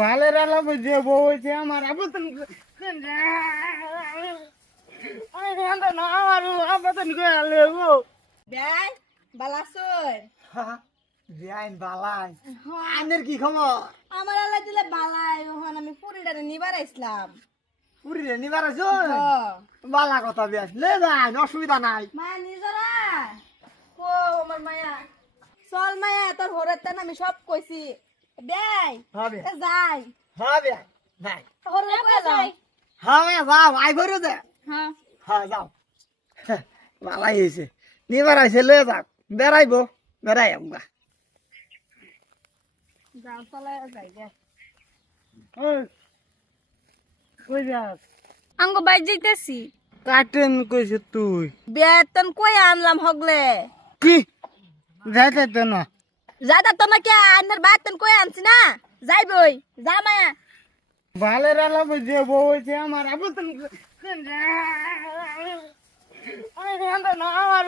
বালের আলা বুঝে বউ হয়েছে আমার আবতন আমার আবতন করে। লেবো বেই বালাসই বিয়াইন বালাই। আনের কি খবর? আমার দিলে বালাই আমি পুরিটারে নিবার বালা কথা বিয়াস লে যাই অসুবিধা নাই। মায়া নিজরা? ও আমার মায়া। চল মায়া তোর হরের আমি সব কইছি। বেই হবে। যাই হবে যাই হবে যাও আই ভরে দে। হ্যাঁ। হ্যাঁ যাও। বালাই হয়েছে। নিবার আইছে লে যাও বেড়াইবো বেড়াই আমরা। যাও চলে যাই গে কই যাস? আঙ্গ বাই যাইতেছি। কাটেন কইছে তুই। বেতন কই আনলাম হগলে? কি? যাইতে না। যাদা তো নাকি আন্নার বেতন কই আনছি না? যাইবই যা মায়া। বালের আলা বুঝে বউ হয়েছে আমার আবতন আমার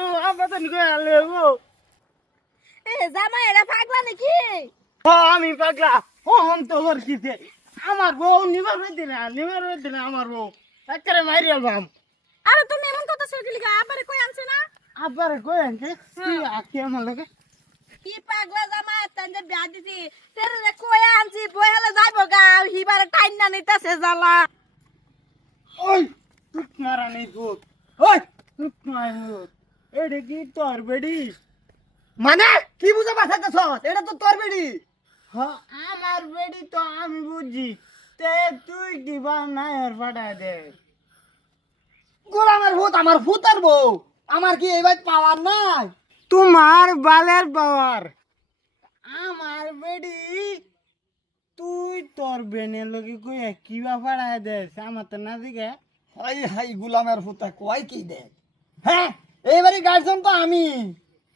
এ যা মায়া পাগলা নাকি? ও আমি পাগলা। ও হম তো ওর আমার বউ নিবার হইতে না নিবার হইতে না আমার বউ। একেবারে মারিয়া বাম। আরে তুমি এমন কথা শুনতে লিখা আবারে কই আনছে না? আবার কই আনছে? তুই আকি আমার লগে? কি পাগলা দিছি। তেরে রে আনছি, বইহালে কি তোর বেডি? মানে? কি বুঝে পাঠাতেছ এটা তো তোর বেডি। হ্যাঁ আমার বেডি তো আমি বুঝি। তে তুই কি আর ফাটা দে? গোলামের ভূত, আমার ভূতের বউ। আমার কি এবার পাওয়ার নাই? তোমার বালের পাওয়ার। আমার বেডি তুই তোর বেনের লগে কই কি ব্যাপার আয় দেশ আমার তো না দিকে হাই হাই গুলামের ফুতা কয় কি দে হ্যাঁ এইবারে গার্জেন তো আমি।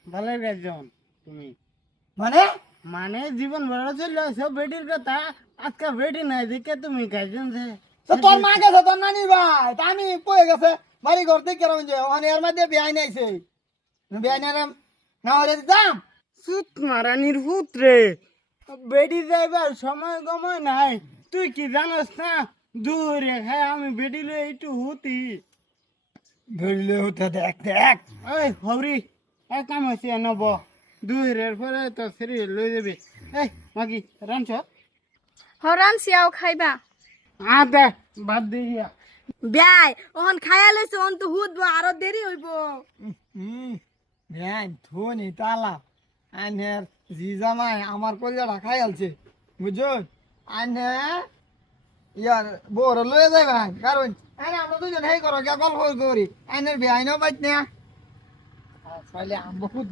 ভালো গার্জেন তুমি। মানে? মানে জীবন বড় চলে সব বেটির কথা। আজকে বেটি নাই দেখে তুমি গার্জেন সে তোর মা গেছে তোর নানি ভাই আমি পয়ে গেছে বাড়ি ঘর থেকে কেরম যে ওখানে এর মধ্যে বিয়াই নাইছে বিয়াই না হলে দাম। সুত মারানির পুত্রে বেডি যাইবার সময় গময় নাই। তুই কি জানাস না? দূরে খায় আমি বেডি লই একটু হুতি। বেডি হুতে দেখ দেখ। ওই হবরি এক কাম হয়েছে নব। দূরের পরে তো সেরি লই যাবি। এই মাগি রানছ হরান সিয়াও খাইবা। আ দে বাদ দিয়া বিয়াই ওহন খায়া লইছে ওহন তো হুদ আরও দেরি হইব। ধ্যান ধোনি তালা। আনের জি জামাই আমার কলিজাটা খাই আলছে বুঝুন আনে ইয়ার বড় লয়ে যাই ভাই, কারণ আরে আমরা দুজন হেই করো গল্প করি। আইনের বিয়াই নাও বাইত না তাহলে আমি বহুত